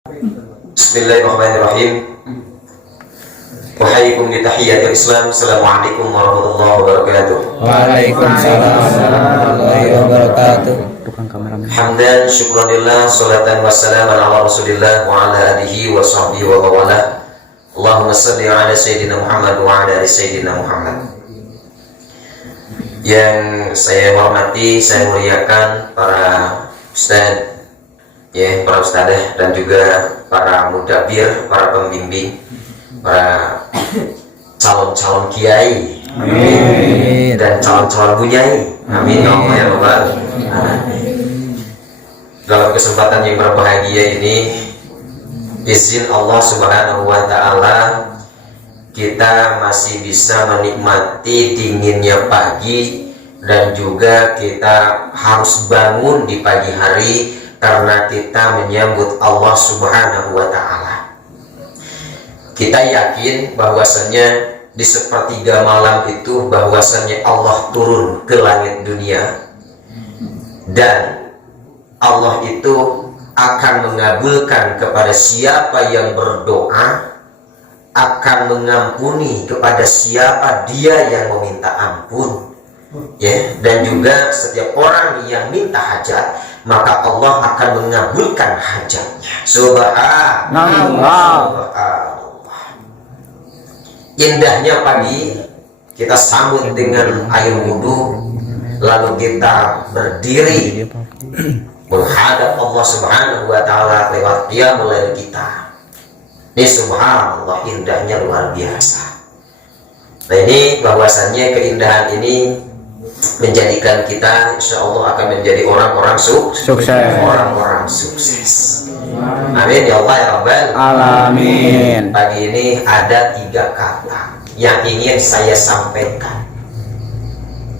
Bismillahirrahmanirrahim. Wahaikum bi tahiyatul Islam. Assalamualaikum warahmatullahi wabarakatuh. Waalaikumsalam warahmatullahi wabarakatuh. Hamdan syukranillah, salatan wassalaman ala Rasulillah wa ala alihi wa sahbihi wa bawala. Allahumma salli ala sayyidina Muhammad wa ala ali sayyidina Muhammad. Yang saya hormati, saya muliakan para ustaz, ya, para ustadzah dan juga para mudabir, para pembimbing, para calon-calon kiai, amin, dan calon-calon bunyai, amin ya Allah ya Rabbal alamin. Dalam kesempatan yang berbahagia ini, izin Allah Subhanahu wa taala, kita masih bisa menikmati dinginnya pagi, dan juga kita harus bangun di pagi hari karena kita menyambut Allah Subhanahu wa ta'ala. Kita yakin bahwasannya di sepertiga malam itu bahwasannya Allah turun ke langit dunia, dan Allah itu akan mengabulkan kepada siapa yang berdoa, akan mengampuni kepada siapa dia yang meminta ampun, ya, dan juga setiap orang yang minta hajat, maka Allah akan mengabulkan hajatnya. Subhanallah. Indahnya pagi, kita sambut dengan air wudhu, lalu kita berdiri menghadap Allah Subhanahu wa ta'ala lewat qiyamul lail kita. Ini subhanallah, indahnya luar biasa. Nah, ini bahwasannya keindahan ini menjadikan kita insya Allah akan menjadi orang-orang sukses. Orang-orang sukses. Amin ya Allah ya Rabbal Alamin. Pagi ini ada 3 kata yang ingin saya sampaikan.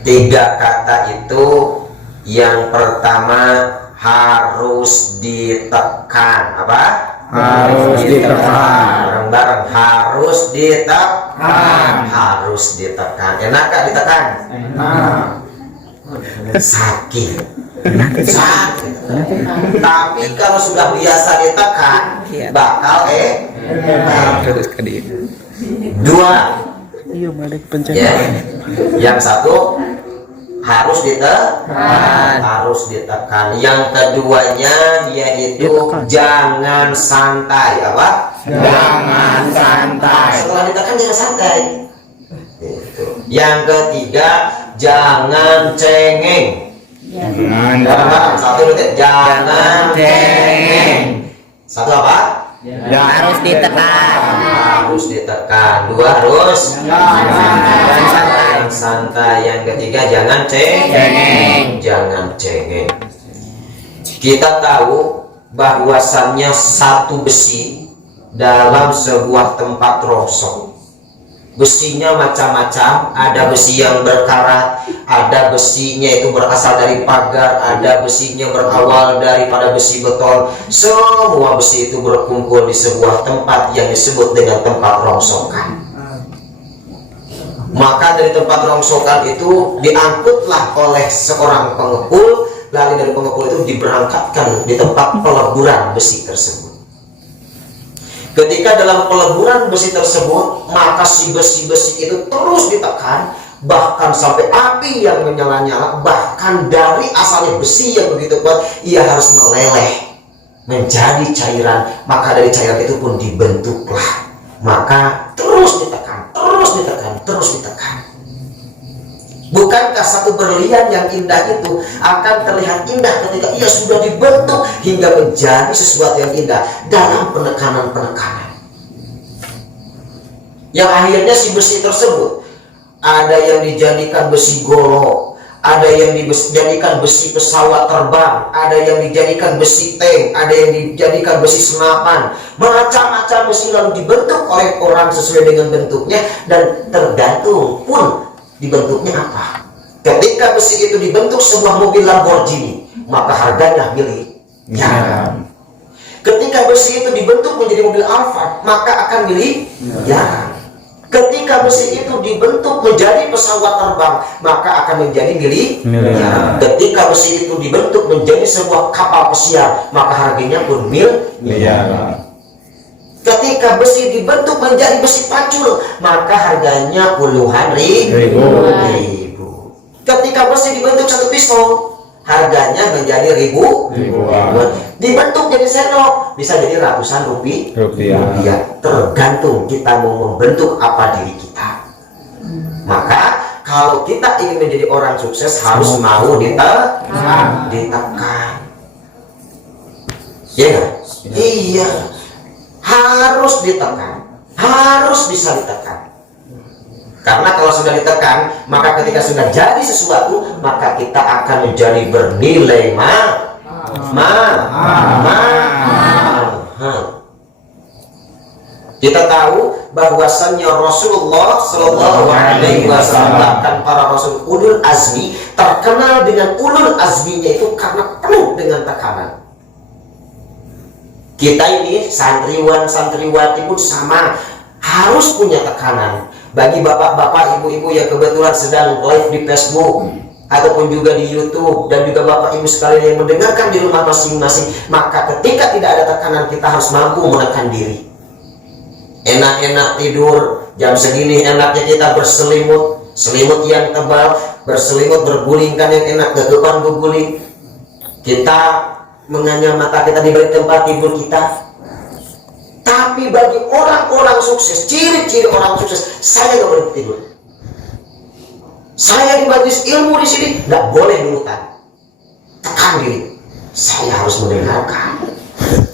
3 kata itu, yang pertama harus ditekan. Apa? Harus ditekan. Bareng-bareng, harus ditekan. Harus ditekan. Enak gak ditekan? Enak. Sakit. Sakit. Tapi kalau sudah biasa ditekan, bakal Terus ke dia. 2. Iya, balik pencet. Ya. Yang satu harus ditekan. Yang keduanya yaitu jangan santai. Apa? Jangan santai. Setelah ditekan jangan santai. Yang ketiga, jangan cengeng. Jangan. Satu detik, jangan cengeng. Satu apa? Harus ditekan. Harus ditekan. 2, harus jangan santai. Yang ketiga, jangan cengeng. Jangan cengeng. Kita tahu bahwasannya satu besi dalam sebuah tempat rosok, besinya macam-macam. Ada besi yang berkarat, ada besinya itu berasal dari pagar, ada besinya berawal daripada besi beton. Semua besi itu berkumpul di sebuah tempat yang disebut dengan tempat rongsokan. Maka dari tempat rongsokan itu diangkutlah oleh seorang pengepul, lalu dari pengepul itu diberangkatkan di tempat peleburan besi tersebut. Ketika dalam peleburan besi tersebut, maka si besi-besi itu terus ditekan, bahkan sampai api yang menyala-nyala. Bahkan dari asalnya besi yang begitu kuat, ia harus meleleh menjadi cairan. Maka dari cairan itu pun dibentuklah. Maka terus ditekan, terus ditekan, terus ditekan. Bukankah satu berlian yang indah itu akan terlihat indah ketika ia sudah dibentuk hingga menjadi sesuatu yang indah dalam penekanan-penekanan, yang akhirnya si besi tersebut ada yang dijadikan besi golok, ada yang dijadikan besi pesawat terbang, ada yang dijadikan besi tank, ada yang dijadikan besi senapan. Macam-macam besi lalu dibentuk oleh orang sesuai dengan bentuknya, dan tergantung pun dibentuknya apa. Ketika besi itu dibentuk sebuah mobil Lamborghini, maka harganya miliaran. Ketika besi itu dibentuk menjadi mobil Alphard, maka akan miliaran. Ketika besi itu dibentuk menjadi pesawat terbang, maka akan menjadi miliar. Ketika besi itu dibentuk menjadi sebuah kapal pesiar, maka harganya pun miliar. Ketika besi dibentuk menjadi besi pacul, maka harganya puluhan ribu. Ketika besi dibentuk satu pistol, harganya menjadi ribuan. Dibentuk jadi sendok, bisa jadi ratusan rupiah. Tergantung kita mau membentuk apa diri kita. Maka kalau kita ingin menjadi orang sukses harus mau ditekan. Iya nggak? Iya. Harus ditekan, harus bisa ditekan. Karena kalau sudah ditekan, maka ketika sudah jadi sesuatu, maka kita akan menjadi bernilai Kita tahu bahwasannya Rasulullah Shallallahu Alaihi Wasallam dan para Rasul ulul azmi terkenal dengan ulul azminya itu karena penuh dengan tekanan. Kita ini santriwan, santriwati pun sama, harus punya tekanan. Bagi bapak-bapak, ibu-ibu yang kebetulan sedang live di Facebook ataupun juga di YouTube, dan juga bapak ibu sekalian yang mendengarkan di rumah masing-masing, maka ketika tidak ada tekanan kita harus mampu menekan diri. Enak-enak tidur jam segini, enaknya kita berselimut, selimut yang tebal, berselimut bergulingkan yang enak, ke depan berguling. Kita menganyam mata kita di balik tempat tidur kita. Tapi bagi orang-orang sukses, ciri-ciri orang sukses, saya nggak boleh tidur. Saya di majelis ilmu di sini nggak boleh nurutan. Tekan diri. Saya harus mendengarkan.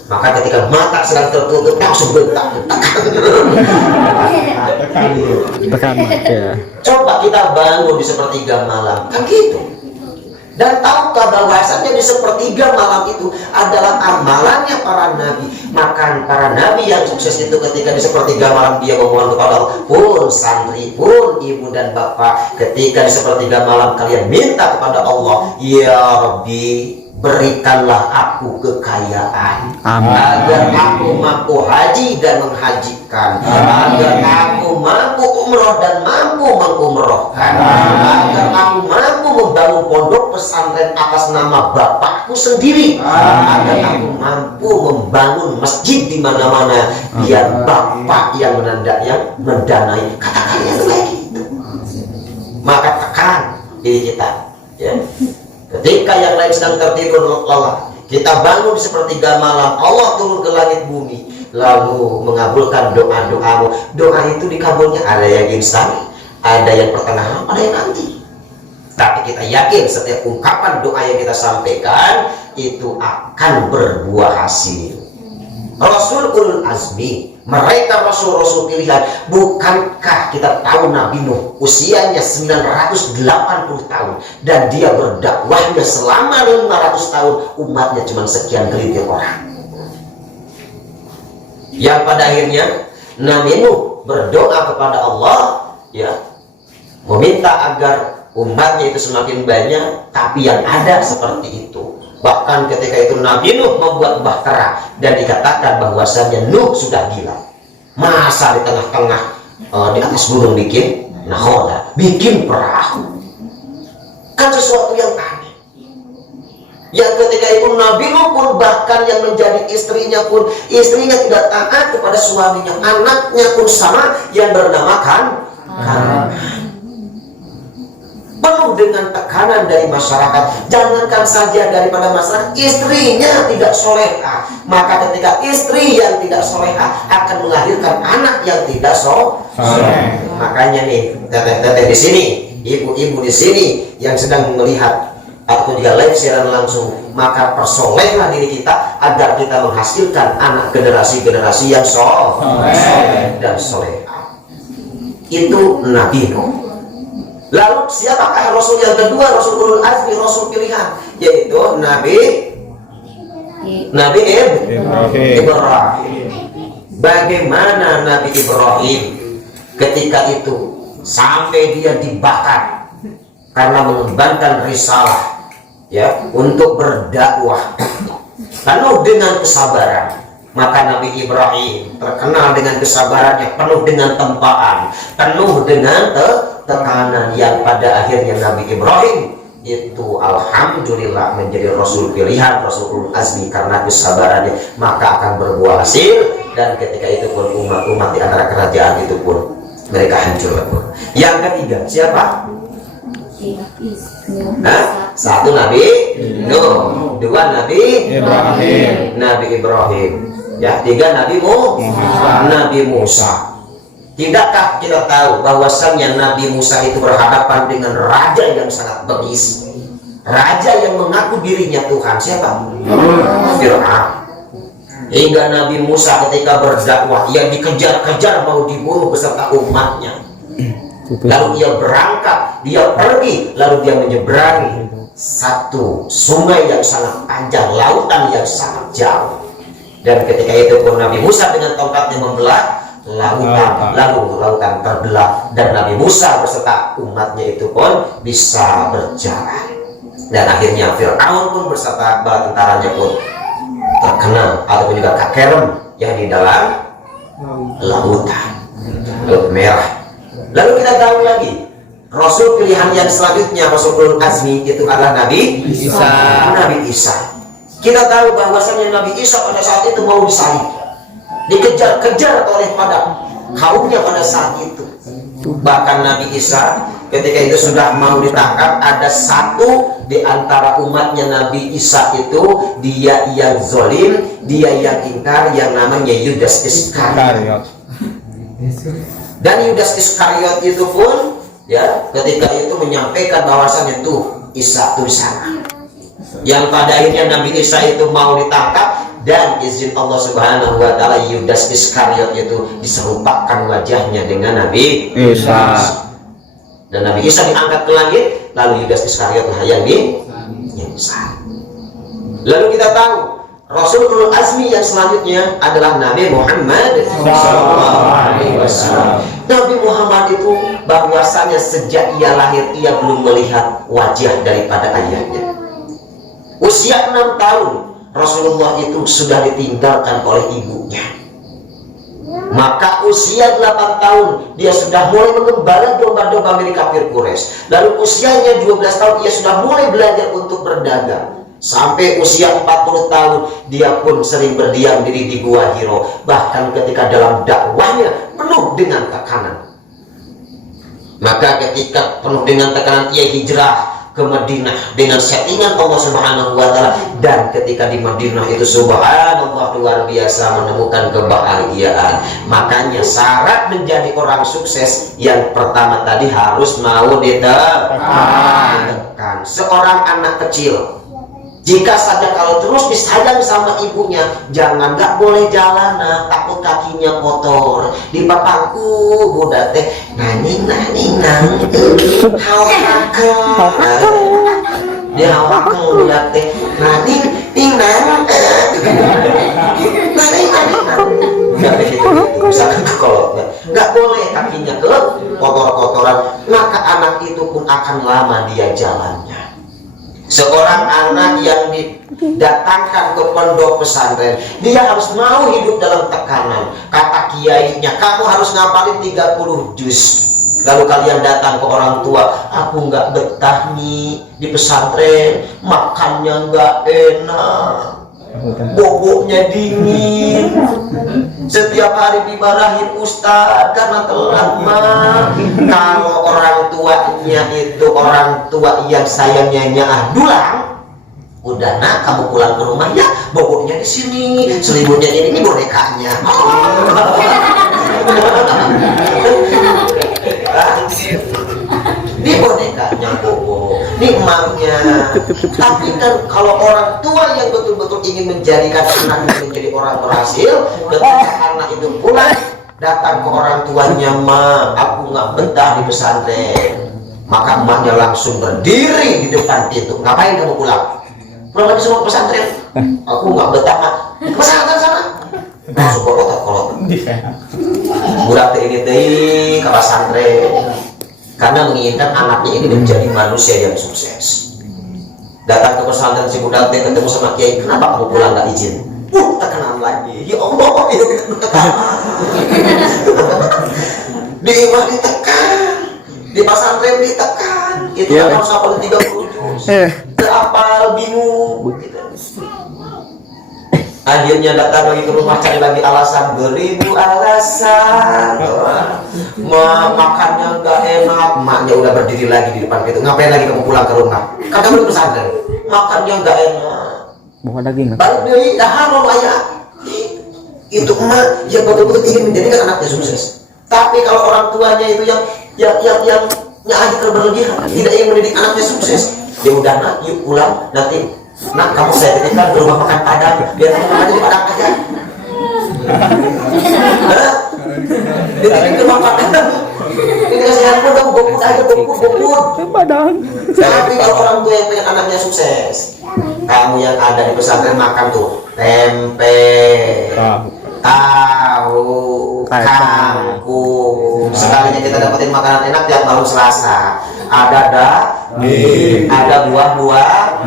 Maka ketika mata sedang tertutup, langsung bentak. Tekan ya. Coba kita bangun di sepertiga malam, kan gitu. Dan tahukah bahwasannya di sepertiga malam itu adalah amalannya para nabi. Maka para nabi yang sukses itu ketika di sepertiga malam dia memohon kepada Allah, pun santri, pun ibu dan bapak, ketika di sepertiga malam kalian minta kepada Allah, ya Rabbi, berikanlah aku kekayaan, agar aku mampu haji dan menghajikan, agar aku mampu umroh dan mampu mengumrohkan, agar aku mampu membangun pondok pesantren atas nama bapakku sendiri, agar aku mampu membangun masjid di mana-mana biar bapak yang mendanai. Katakan yang kayak gitu. Maka tekan diri kita, ya. Ketika yang lain sedang tertidur lelah, kita bangun di sepertiga malam, Allah turun ke langit bumi, lalu mengabulkan doa-doamu. Doa itu dikabulnya ada yang instan, ada yang pertengahan, ada yang nanti. Tapi kita yakin setiap ungkapan doa yang kita sampaikan itu akan berbuah hasil. Rasul ulul azmi, mereka rasul-rasul pilihan. Bukankah kita tahu Nabi Nuh usianya 980 tahun dan dia berdakwahnya selama 500 tahun, umatnya cuma sekian gelintir orang. Yang pada akhirnya Nabi Nuh berdoa kepada Allah, ya, meminta agar umatnya itu semakin banyak, tapi yang ada seperti itu. Bahkan ketika itu Nabi Nuh membuat bahtera dan dikatakan bahwasannya Nuh sudah gila. Masa di tengah-tengah di atas gunung bikin nahoda, bikin perahu, kan sesuatu yang aneh. Yang ketika itu Nabi Nuh pun bahkan yang menjadi istrinya pun, istrinya tidak taat kepada suaminya, anaknya pun sama yang bernama Kan. Penuh dengan tekanan dari masyarakat. Jangankan saja daripada masyarakat, istrinya tidak soleha. Maka ketika istri yang tidak soleha akan melahirkan anak yang tidak soleh. Makanya nih, teteh-teteh di sini, ibu-ibu di sini yang sedang melihat atau juga live siaran langsung, maka persolehlah diri kita agar kita menghasilkan anak generasi-generasi yang soleh dan soleha. Itu Nabi Nuh. Lalu siapakah Rasul yang kedua, Rasul ulul azmi, Rasul pilihan, yaitu Nabi Ibrahim. Bagaimana Nabi Ibrahim ketika itu sampai dia dibakar karena mengembankan risalah, ya, untuk berdakwah, penuh dengan kesabaran, Maka Nabi Ibrahim terkenal dengan kesabarannya, penuh dengan tempaan, penuh dengan tekanan, yang pada akhirnya Nabi Ibrahim itu alhamdulillah menjadi Rasul pilihan, Rasul Azmi karena kesabarannya, maka akan berbuah hasil. Dan ketika itu pun umat-umat di antara kerajaan itu pun mereka hancur. Yang ketiga siapa? Satu Nabi Nuh, dua Nabi Ibrahim, ya, tiga Nabi Musa. Tidakkah kita tahu bahwasannya Nabi Musa itu berhadapan dengan raja yang sangat bengis, raja yang mengaku dirinya Tuhan? Siapa? Fir'aun. Hingga Nabi Musa ketika berdakwah, ia dikejar-kejar mau dibunuh beserta umatnya. Lalu ia berangkat, dia pergi, lalu dia menyeberangi satu sungai yang sangat panjang, lautan yang sangat jauh. Dan ketika itu pun Nabi Musa dengan tongkatnya membelah lautan, lalu lautan terbelah dan Nabi Musa beserta umatnya itu pun bisa berjalan. Dan akhirnya Fir'aun pun beserta bala tentaranya pun terkena ataupun juga kakerem yang di dalam lautan, Laut Merah. Lalu kita tahu lagi Rasul pilihan yang selanjutnya, Rasul Azmi, itu adalah Nabi Isa. Kita tahu bahwasannya Nabi Isa pada saat itu mau disalib, dikejar-kejar oleh pada kaumnya pada saat itu. Bahkan Nabi Isa ketika itu sudah mau ditangkap, ada satu di antara umatnya Nabi Isa itu, dia yang zolim, dia yang ingkar, yang namanya Yudas Iskariot. Dan Yudas Iskariot itu pun, ya, ketika itu menyampaikan bahwasannya tuh Isa tuh di sana. Yang pada akhirnya Nabi Isa itu mau ditangkap, dan izin Allah Subhanahu wa taala Yudas Iskariot itu diserupakan wajahnya dengan Nabi Isa. Dan Nabi Isa diangkat ke langit, lalu Yudas Iskariot yang besar. Lalu kita tahu Rasulul Azmi yang selanjutnya adalah Nabi Muhammad SAW. Nabi Muhammad itu bahwasanya sejak ia lahir ia belum melihat wajah daripada ayahnya. Usia 6 tahun Rasulullah itu sudah ditinggalkan oleh ibunya. Maka usia 8 tahun dia sudah mulai mengembala domba-domba milik kafir Quraisy. Lalu usianya 12 tahun ia sudah mulai belajar untuk berdagang. Sampai usia 40 tahun dia pun sering berdiam diri di Gua Hiro. Bahkan ketika dalam dakwahnya penuh dengan tekanan. Maka ketika penuh dengan tekanan ia hijrah ke Madinah dengan settingan Allah Subhanahu wa taala. Dan ketika di Madinah itu subhanallah luar biasa menemukan kebahagiaan. Makanya syarat menjadi orang sukses yang pertama tadi harus mau ditekan. Seorang anak kecil jika saja kalau terus disayang sama ibunya, jangan, nggak boleh jalan, takut kakinya kotor. Di bapakku budak teh naning dia hawakan budak teh naning misalkan kalau nggak boleh kakinya ke kotor-kotoran, maka anak itu pun akan lama dia jalannya. Seorang anak yang didatangkan ke pondok pesantren, dia harus mau hidup dalam tekanan. Kata kiainya, kamu harus ngapalin 30 juz. Lalu kalian datang ke orang tua, aku nggak betah nih di pesantren, makannya nggak enak, boboknya dingin, setiap hari dimarahin ustaz karena telat mah. Kalau orang tuanya itu orang tua yang sayangnya dulang, udah nak kamu pulang ke rumah ya, boboknya di sini, selimutnya ini bonekanya. Ini bonekanya bobo, ini emaknya. Tapi kan kalau orang tua yang betul-betul ingin menjadikan anaknya menjadi orang berhasil, ketika anak itu pulang datang ke orang tuanya, ma, aku nggak betah di pesantren. Maka emaknya langsung berdiri di depan pintu. Ngapain kamu pulang? Pulang lagi semua pesantren. Aku nggak betah, mak. Pesantren sana. Langsung kolot. Budak ini deh ke pesantren. Karena menginginkan anaknya ini menjadi manusia yang sukses. Datang ke pesantren si budak ketemu sama kiai, kenapa kamu pulang nggak izin? Terkenal lagi. Ya Allah, itu ditekan. Di imam ditekan, di pesantren ditekan. Itu Iya. harus hafal 30 juz. Terapal bingung. Gitu. Akhirnya datang lagi ke rumah, cari lagi alasan, beribu alasan. Makannya nggak enak, maknya udah berdiri lagi di depan pintu. Ngapain lagi kamu pulang ke rumah? Kan kamu di pesantren. Makannya nggak enak. Bawa daging. Balik dari dahan ayah. Itu emak yang betul-betul ingin menjadikan anaknya sukses. Tapi kalau orang tuanya itu yang nyahir berlebihan, tidak ingin mendidik anaknya sukses, ya udah nak, yuk pulang nanti. Nah, kamu saya titipkan ke rumah makan Padang, biar kamu makan di Padang aja. Dititipin ke rumah Padang. Ini kasih handphone kamu goput aja, goput. Padang. Tapi kalau orang tua yang pengen anaknya sukses, kamu yang ada di pesantren makan tuh tempe, tahu, kangkung. Sekalinya kita dapetin makanan enak tiap malam Selasa. Ada ada buah-buah.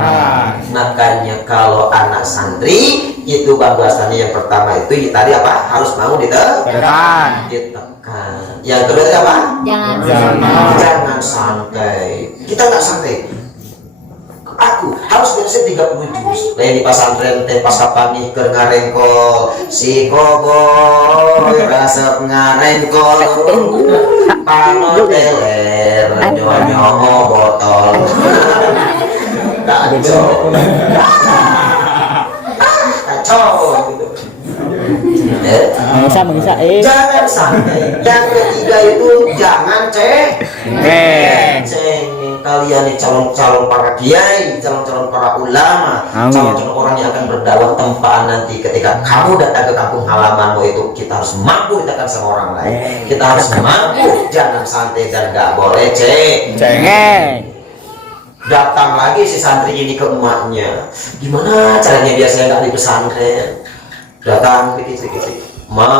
Makanya kalau anak santri itu bahasanya yang pertama itu tadi apa? Harus mau ditekan. Yang kedua itu apa? Jangan santai. Kita nggak santai. Aku harus beresin 30 juz. Lain di pesantren tempas kapani ke ngarengkol si koboy rasep ngarengkol pano teler nyonyo botol kacau gitu. Mengisa Jangan santai. Yang ketiga itu jangan cengeng. Kalian nih calon-calon para kiai, calon-calon para ulama, calon-calon orang yang akan berdakwah tempaan nanti. Ketika kamu datang ke kampung halamanmu itu, kita harus mampu ditekan sama orang lain. Kita harus mampu, jangan santai dan gak boleh cengeng. Datang lagi si santri ini ke emaknya. Gimana caranya biasanya nggak di pesantren? Datang dikit-dikit, ma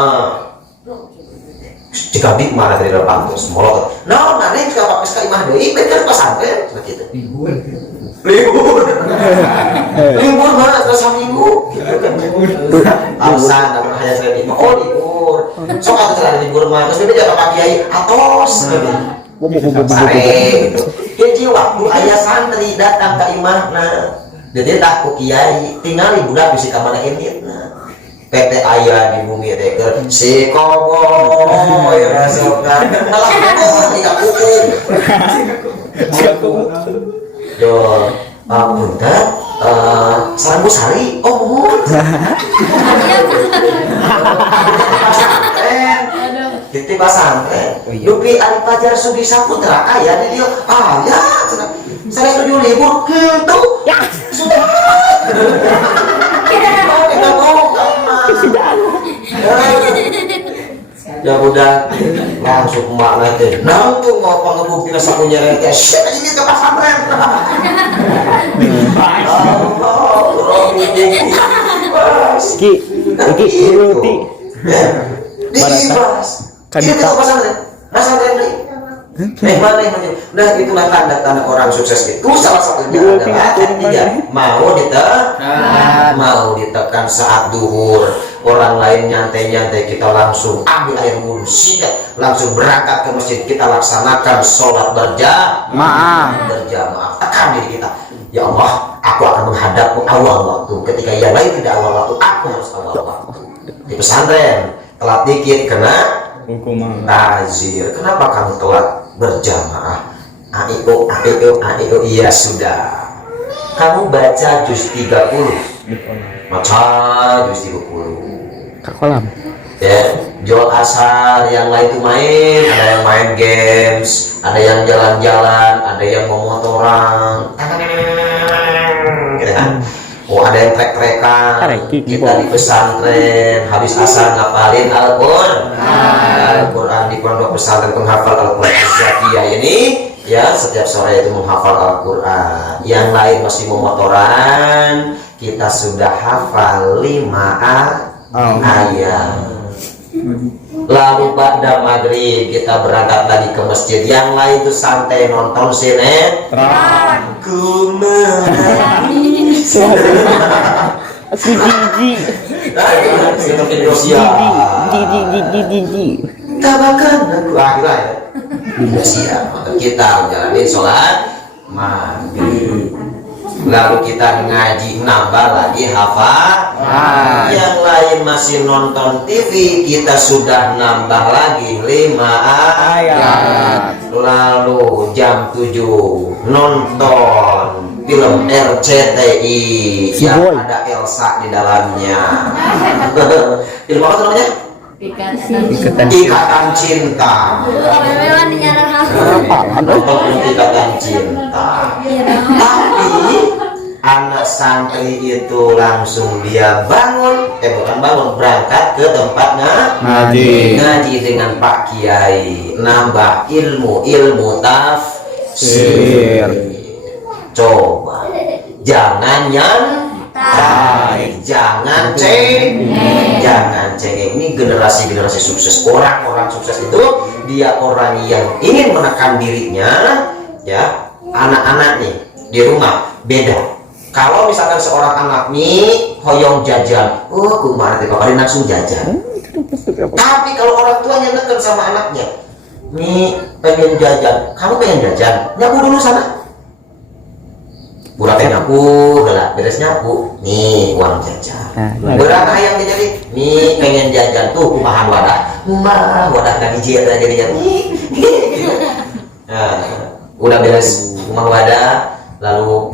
jika big mana dari dalam pantus molot no nanti jika pakai sekali mah doi bener pesantren begitu libur mana terus minggu alasan namun hanya saya lima libur sok atau celana libur mah terus dia pakai kiai atos sare gitu jadi waktu ayah santri datang ke imahna jadi tak ku kiai tinggal budak bisa kamana ini PT ayah di bumi teker si koboy rasakan dalam tiga kuku yo punten sarang busari di pesantren Dupi Ali Fajar Sugi Saputra ayah di dia ya saya setuju libur gitu sudah ya udah langsung emak nanti nanti mau pengebukti rasa punya rete siapa ini ke pesantren Ki roti dibahas ini ke pesantren mana yang menyebut nah itulah tanda-tanda orang sukses itu salah satunya adalah tidak mau ditekan saat duhur orang lain nyantai-nyantai kita langsung ambil air wudhu siap langsung berangkat ke masjid kita laksanakan sholat berjamaah tekan diri kita ya Allah aku akan menghadapmu awal waktu ketika yang lain tidak awal waktu aku harus awal waktu di pesantren telat dikit kena hukuman tazir kenapa kamu telat berjamaah AIO iya sudah kamu baca juz 30 baca juz 30 ke kolam ya jual asar yang lain itu main ada yang main games ada yang jalan-jalan ada yang memotoran gitu kan ada yang trek-trekan kita di pesantren habis asar ngapalin Al-Quran di pondok pesantren penghafal Al-Quran Zakiyah ini ya setiap sore itu menghafal Al-Quran yang lain masih memotoran kita sudah hafal 5 ayat lalu pada maghrib kita berangkat lagi ke masjid yang lain itu santai nonton sinetron ku menangis Si Gigi. Seperti Indonesia. Gigi. Tabakan aku akhirnya ya. Indonesia. Maka kita menjalani sholat maghrib. Lalu kita ngaji nambah lagi hafal. Yang lain masih nonton TV, kita sudah nambah lagi 5 ayat. Lalu jam 7 nonton film RCTI yang ada Elsa di dalamnya. Film apa namanya? Ikatan Cinta. Nonton Ikatan Cinta. Tapi anak santri itu langsung dia bukan bangun, berangkat ke tempat ngaji dengan Pak Kiai, nambah ilmu tafsir. Coba jangan jangan cengeng. Ini generasi sukses. Orang sukses itu dia orang yang ingin menekan dirinya, ya. Anak-anak nih di rumah beda. Kalau misalkan seorang anak nih hoyong jajan, kemarin kemarin langsung jajan. Tapi kalau orang tuanya neken sama anaknya, nih pengen jajan, kamu pengen jajan, nyapu dulu sana. Burak nyapu, gelap beres nyapu, nih uang jajan. Berapa yang dijadi? Nih pengen jajan tuh kumahan wadah nggak dijir aja jajan. Nah, udah beres rumah wadah, lalu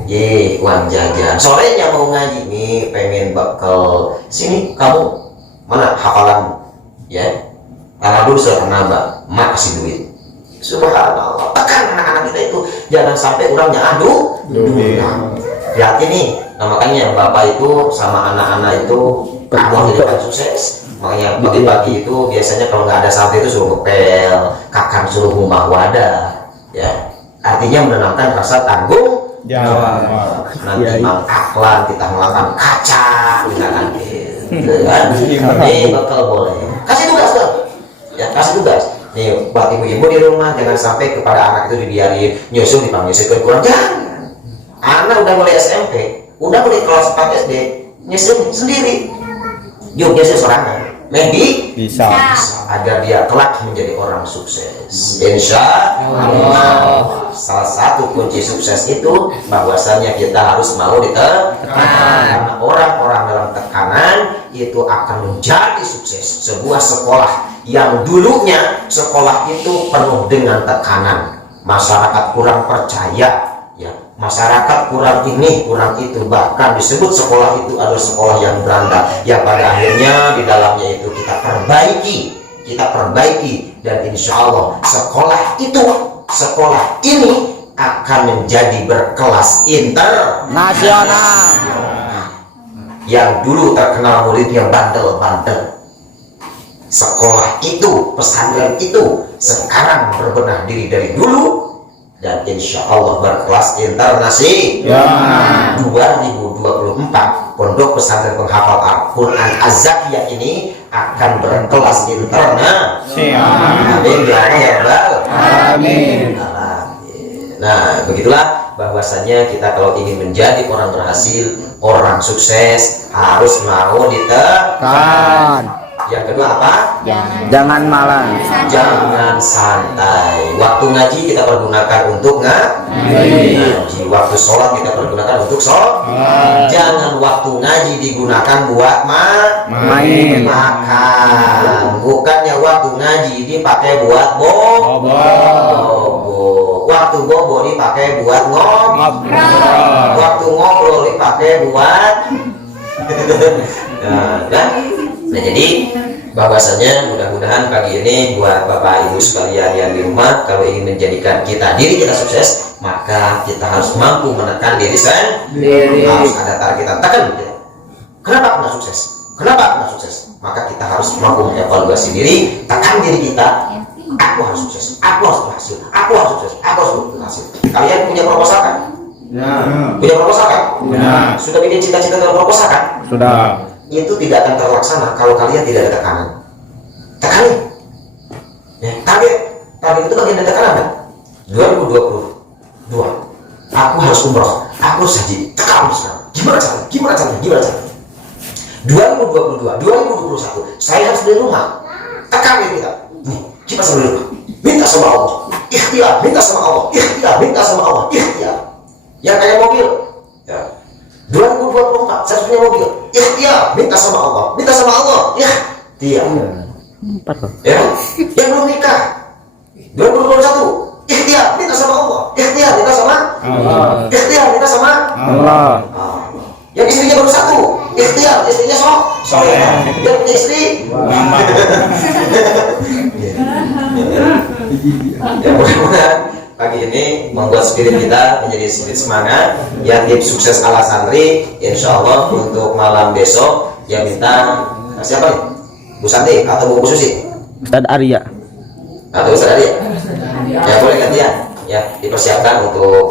uang jajan. Sorenya mau ngaji nih, pengen bekal. Sini kamu mana hafalan, ya? Karena dulu sudah pernah mak kasih duit. Subhanallah, tekan anak-anak kita itu jangan sampai orangnya hati nih. Nah, makanya bapak itu sama anak-anak itu kalau jadi sukses. Makanya pagi-pagi itu biasanya kalau nggak ada santri itu suruh ngepel, kakang suruh ngubah wadah, ya. Artinya menanamkan rasa tanggung jawab. Nanti akhlak kita melakukan kaca, misalkan gitu kan. Ini bakal boleh. Kasih tugas dong, ya kasih tugas. Nih buat ibu-ibu di rumah jangan sampai kepada anak itu dibiarin nyusul dipanggil kurang. Jangan. Anak udah mulai SMP, udah mulai kelas 4 SD, nyusul sendiri. Yuk nyusul sorangan. Maybe bisa agar dia kelak menjadi orang sukses. Insya Allah. Salah satu kunci sukses itu bahwasanya kita harus mau ditekan. Karena orang-orang dalam tekanan itu akan menjadi sukses. Sebuah sekolah yang dulunya sekolah itu penuh dengan tekanan, masyarakat kurang percaya, ya, masyarakat kurang ini, kurang itu, bahkan disebut sekolah itu adalah sekolah yang beranda, yang pada akhirnya di dalamnya itu kita perbaiki, dan insya Allah sekolah ini akan menjadi berkelas internasional. Yang dulu terkenal muridnya bandel-bandel, sekolah itu, pesantren itu sekarang berbenah diri dari dulu dan insya Allah berkelas internasional. 2024 Pondok Pesantren Penghafal Al-Quran Az-Zakiyah ini akan berkelas internasional. Amin ya rabbal alamin. Nah, begitulah bahwasanya kita kalau ingin menjadi orang berhasil, orang sukses, harus mau ditekan. Yang kedua apa? Jangan malas. Jangan santai. Waktu ngaji kita pergunakan untuk ngaji. Waktu sholat kita pergunakan untuk sholat. Jangan waktu ngaji digunakan buat makan. Bukannya waktu ngaji dipakai buat bobo. Waktu bobo dipakai buat ngobrol. Waktu ngobrol dipakai buat Nah, jadi bahwasanya mudah-mudahan pagi ini buat Bapak Ibu sekalian yang di rumah, kalau ingin menjadikan diri kita sukses, maka kita harus mampu menekan diri sendiri. Harus ada target tekan. Kenapa nggak sukses? Maka kita harus mampu mengevaluasi diri, tekan diri kita. Aku harus sukses, aku harus berhasil, aku harus sukses, aku harus berhasil. Kalian punya proposal kan? Punya proposal kan? Sudah bikin cita-cita dalam proposal kan? Sudah. Itu tidak akan terlaksana kalau kalian tidak ada tekanan. Tekanin, ya, target itu bagian dari tekanan kan? 2022 aku harus umroh, aku harus haji, tekan sekarang. Gimana caranya? 2022, 2021 saya harus beli rumah. Tekan kita. Nih, kita harus beli rumah. Minta sama Allah. Ikhtiar, minta sama Allah. Ikhtiar, minta sama Allah. Ikhtiar. Yang kayak mobil. Ya. 2024 saya harus punya mobil. Ikhtiar, minta sama Allah. Minta sama Allah. Ikhtiar. Ya. Yang belum nikah. 2021 ikhtiar, minta sama Allah. Ikhtiar, minta sama Allah. Ikhtiar, minta sama Allah. Yang istrinya baru satu, ikhtiar, istrinya soleh. Yang punya istri ya, mudah-mudahan pagi ini membuat spirit kita menjadi spirit semangat. Ya, tim sukses ala santri, insya Allah untuk malam besok ya minta siapa nih? Bu Santi atau Bu Susi? Ustadz Arya. Atau Ustadz Arya? Ya boleh gantian. Ya, dipersiapkan untuk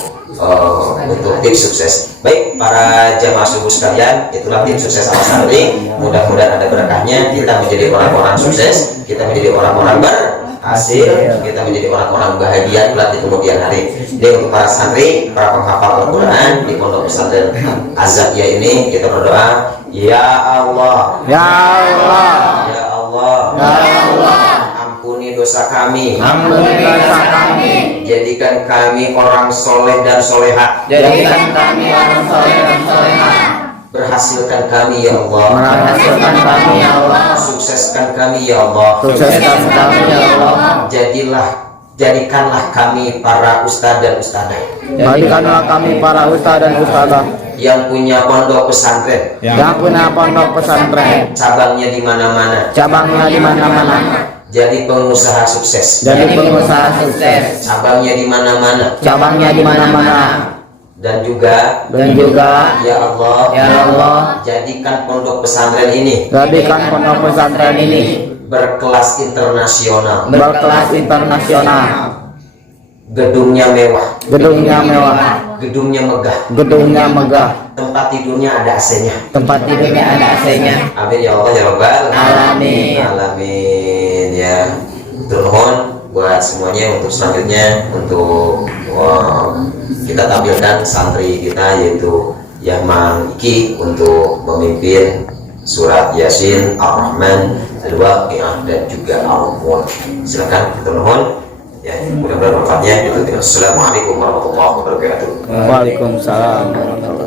tim sukses. Baik, para jamaah subuh sekalian, itulah tim sukses ala santri. Mudah-mudahan ada berkahnya, kita menjadi orang-orang sukses, kita menjadi orang-orang berhasil, kita menjadi orang-orang bahagia kelak di kemudian hari. Jadi untuk para santri, para penghafal Al-Quran di Pondok Pesantren Azabiyah ini, kita berdoa, Ya Allah, Ya Allah. Ya Allah, Ya Allah. ampuni dosa kami, Ampuni dosa kami. jadikan kami orang soleh dan soleha. Jadikan kami orang soleh dan solehah. Berhasilkan kami ya Allah, Berhasilkan kami ya Allah. sukseskan kami ya Allah, Sukseskan kami ya Allah. jadikanlah kami para ustadz dan ustadzah Jadikanlah kami para ustadz dan ustadzah yang punya pondok pesantren, yang punya pondok pesantren, cabangnya di mana-mana, cabangnya di mana-mana, jadi pengusaha sukses, jadi pengusaha sukses, cabangnya di mana-mana, cabangnya di mana-mana, dan juga ya Allah, jadikan pondok pesantren ini jadikan pondok pesantren ini berkelas internasional, berkelas internasional, gedungnya mewah, gedungnya mewah, gedungnya megah, gedungnya megah, tempat tidurnya ada AC-nya. tempat tidurnya ada AC-nya. Amin ya Allah ya Rabbal Alamin. Alamin ya. Turun buat semuanya untuk selanjutnya untuk kita tampilkan santri kita yaitu Yahman Iki untuk memimpin surat Yasin, Ar-Rahman, Al-Waqi'ah dan juga Al-Mulk. Silakan kita mohon ya, mudah-mudahan manfaatnya. Assalamualaikum warahmatullahi wabarakatuh. Waalaikumsalam warahmatullahi wabarakatuh.